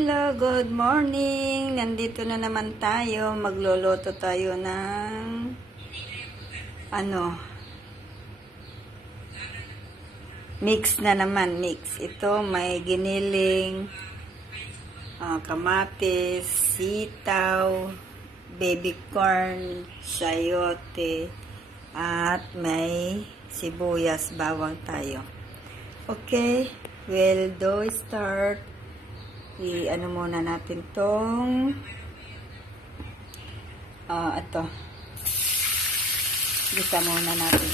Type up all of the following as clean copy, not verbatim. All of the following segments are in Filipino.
Hello, good morning. Nandito na naman tayo. Magluluto tayo ng mix na naman, mix. Ito may giniling, kamatis, sitaw, baby corn, sayote, at may sibuyas, bawang tayo. Okay, we'll do start. I-ano muna natin tong ito. Gisa muna natin.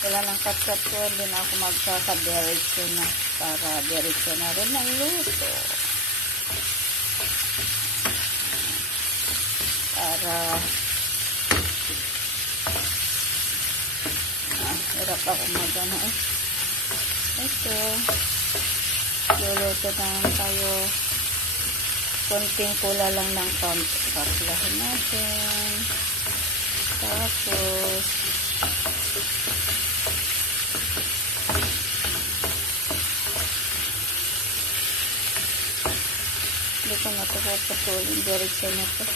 Wala lang kat-kat ko, hindi na ako magkaka-diretso na para diretso na rin ang luto. Para hirap ako magano eh. Ito. Luluto na tayo. Konting pula lang ng konti. Paplahin natin. Tapos hindi ko na ito papatulin. Diretso na ito.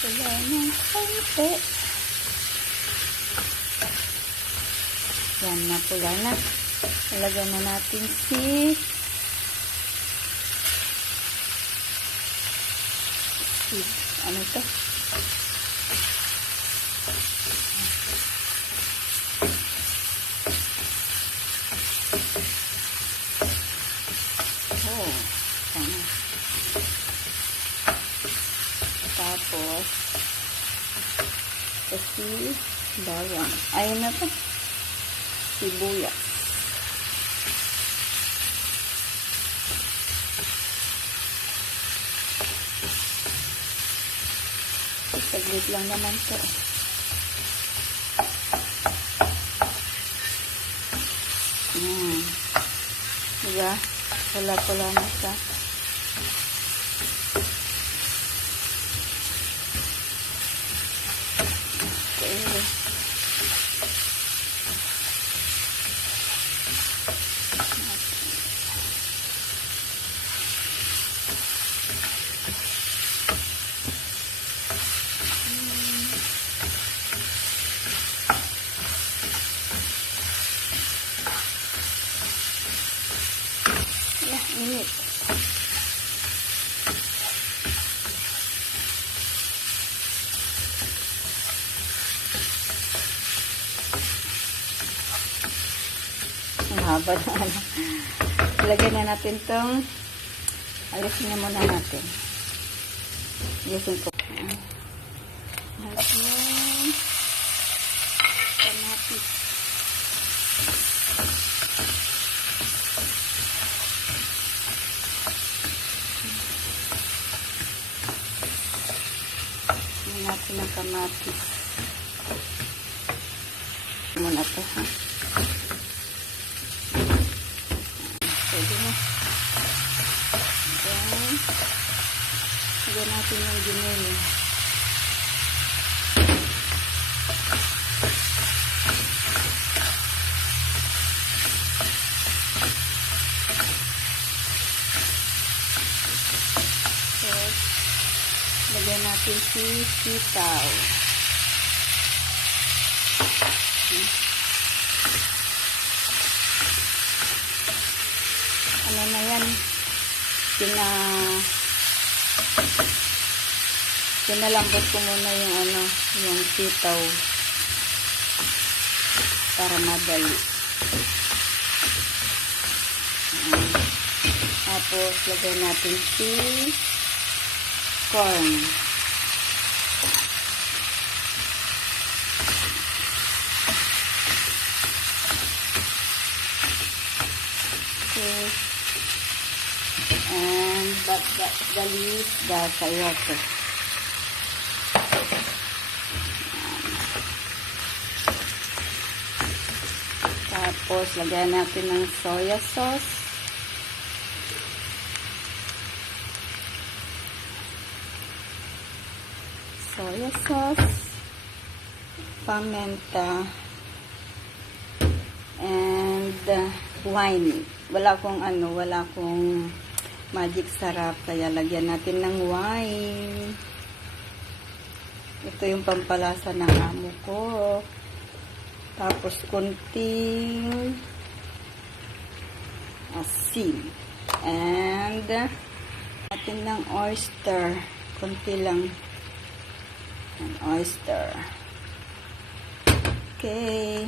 Wala ng konti. Yan na, pula na. Ilagay na natin ano ito? Oh, sana. Tapos kasi bawang. Ayun na to. Sibuyas. Saglit lang naman to. Diba? Pula-pula na siya. Init. Ang haba na ano. Lagyan na natin tong alisin na muna natin. Alisin ko. Alisin. Kamatis. Natin ng kamatis. Muna ito, ha? Pwede na. Then, lagyan natin yung giniling. Lagyan natin si sitaw. Ano na yan? Pinalambot ko muna yung sitaw para madali. Tapos lagyan natin si corn. Okay. And the leaf, the sayote. Tapos Tapos, lagyan natin ng soya sauce. Soya sauce. Pamenta. And wine. Wala akong magic sarap. Kaya lagyan natin ng wine. Ito yung pampalasa ng amo ko. Tapos, kunting asin. And, natin ng oyster. Kunti lang. An oyster. Okay.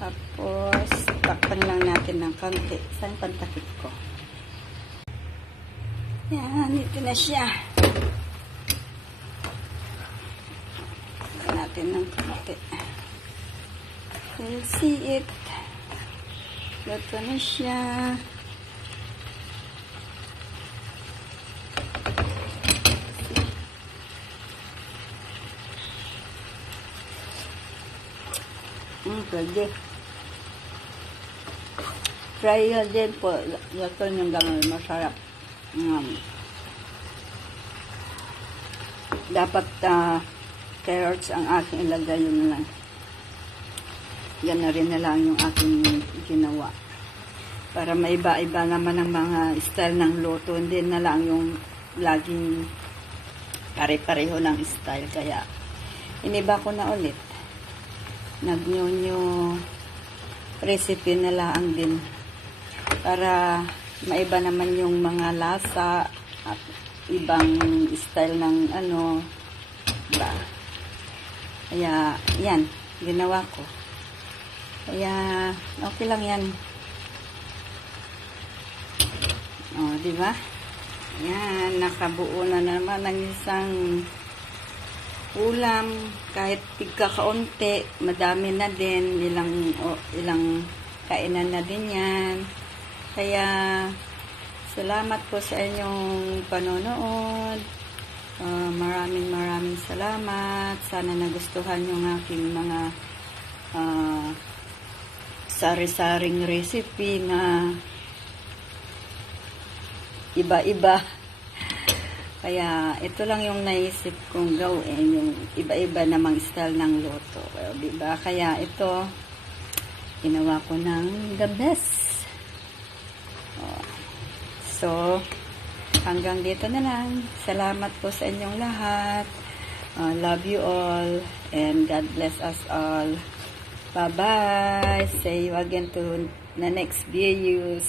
Tapos, takpan lang natin ng konti. Saan pantakip ko? Yan, ito na siya. Takpan natin ng konti. You'll see it. Ito na siya. Pwede. Try din po. Ito yung gamay. Masarap. Dapat carrots ang aking ilagay. Yun lang. Yan na rin na lang yung aking ginawa. Para maiba-iba naman ang mga style ng luto. Hindi na lang yung laging pare-pareho ng style. Kaya, iniba ko na ulit. Nag-new recipe na lang din. Para maiba naman yung mga lasa at ibang style ng ba. Kaya, yan. Ginawa ko. Kaya, okay lang yan. O, diba? Yan, nakabuo na naman ng isang ulam. Kahit tigkakaunti, madami na din. Ilang kainan na din yan. Kaya, salamat po sa inyong panonood. Maraming salamat. Sana nagustuhan yung aking mga sari-saring recipe na iba-iba. Kaya ito lang yung naisip kong gawin, yung iba-iba namang style ng luto. Diba? Kaya ito, ginawa ko ng the best. So, hanggang dito na lang. Salamat po sa inyong lahat. Love you all and God bless us all. Bye-bye. See you again to the next videos.